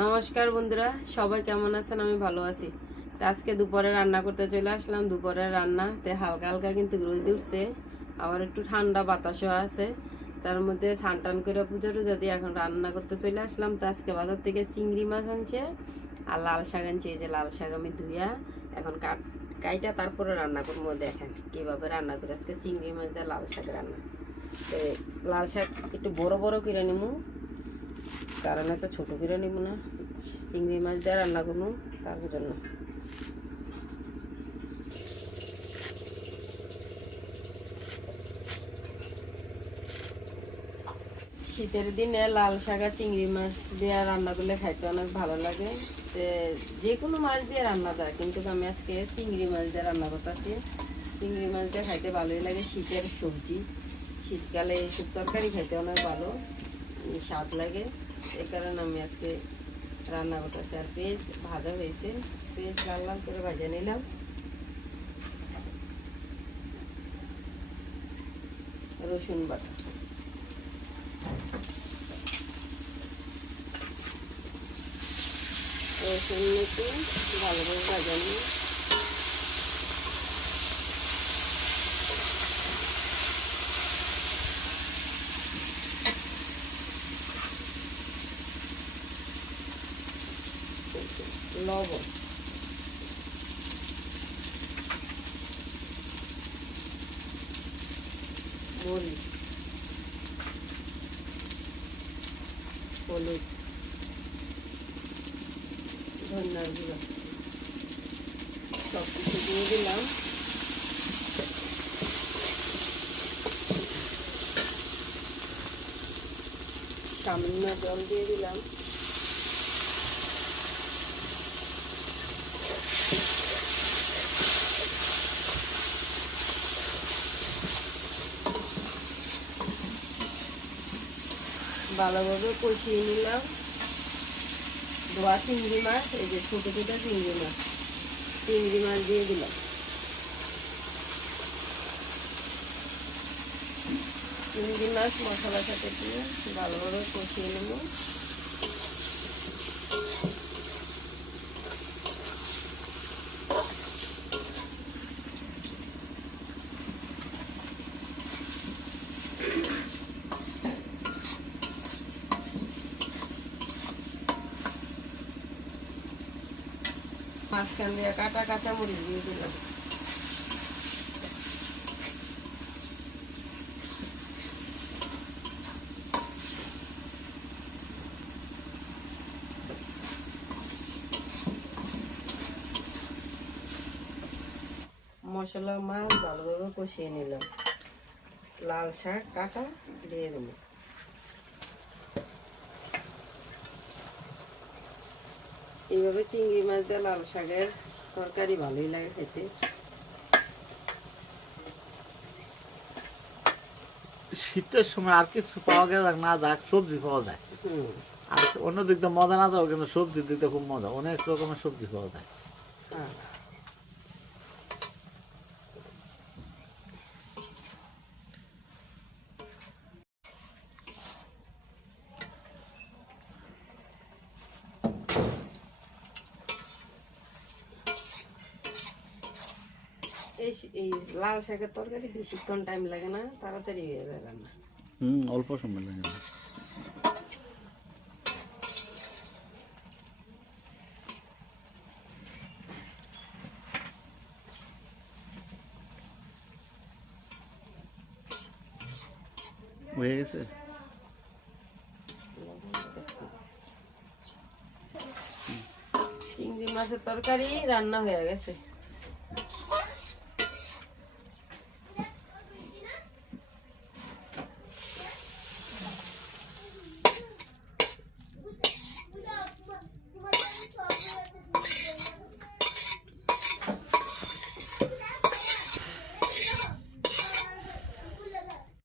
নমস্কার বন্ধুরা, সবাই কেমন আছেন? আমি ভালো আছি। তো আজকে দুপুরে রান্না করতে চলে আসলাম। দুপুরের রান্নাতে হালকা হালকা কিন্তু রোদ উঠছে, আবার একটু ঠান্ডা বাতাসও আছে। তার মধ্যে স্নান টান করে পুজো টুজো দিয়ে এখন রান্না করতে চলে আসলাম। তো আজকে বাজার থেকে চিংড়ি মাছ আনছে আর লাল শাক আনছে। এই যে লাল শাক আমি ধুইয়া এখন কাইটা তারপরে রান্না করবো। দেখেন কীভাবে রান্না করে আজকে চিংড়ি মাছ দিয়ে লাল শাক রান্না। তো লাল শাক একটু বড় বড় করে নিবো, কারণ এত ছোটো করে নিব না। চিংড়ি মাছ দিয়ে রান্না করবো তার জন্য। শীতের দিনে লাল শাক আর চিংড়ি মাছ দিয়ে রান্না করলে খাইতে অনেক ভালো লাগে। যে কোনো মাছ দিয়ে রান্না যায়, কিন্তু আমি আজকে চিংড়ি মাছ দিয়ে রান্না করতেছি। চিংড়ি মাছ দিয়ে খাইতে ভালোই লাগে, শীতের সবজি। শীতকালে এইসব তরকারি খাইতে অনেক ভালো স্বাদ লাগে। এই কারণে আমি আজকে রান্না করতেছি। আর পেঁয়াজ ভাজা হয়েছে, পেঁয়াজ লাল লাল করে ভাজা নিলাম। রসুন বাটা, রসুন একটু ভালোভাবে ভাজা নিই। লবণ, মরিচ, হলুদ, ধনিয়ার গুঁড়ো সব কিছু দিয়ে দিলাম। সামান্য জল দিয়ে দিলাম। ভালোভাবে কষিয়ে নিলাম। ধোয়া চিংড়ি মাছ, এই যে ছোটো ছোটো চিংড়ি মাছ দিয়ে দিলাম। চিংড়ি মাছ মশলার সাথে দিয়ে ভালোভাবে কষিয়ে নেব। মাঝখান দিয়ে কাটা কাঁচামরিচ দিয়ে দিলাম। মশলা মাছ ভালোভাবে কষিয়ে নিলাম। লাল শাক কাটা দিয়ে দেব। এইভাবে চিংড়ি মাছ দিয়ে লাল শাকের তরকারি ভালোই লাগে খেতে। শীতের সময় আর কিছু পাওয়া গেলে না যাক, সবজি পাওয়া যায়। আর অন্য দিক দিয়ে মজা না যাও, কিন্তু সবজির দিকটা খুব মজা, অনেক রকমের সবজি পাওয়া যায়। এই লাল শাকের তরকারি বেশিক্ষণ টাইম লাগে না, তাড়াতাড়ি হয়ে যায় রান্না। অল্প সময় লাগে না। হয়ে গেছে। চিংড়ি মাছের তরকারি রান্না হয়ে গেছে।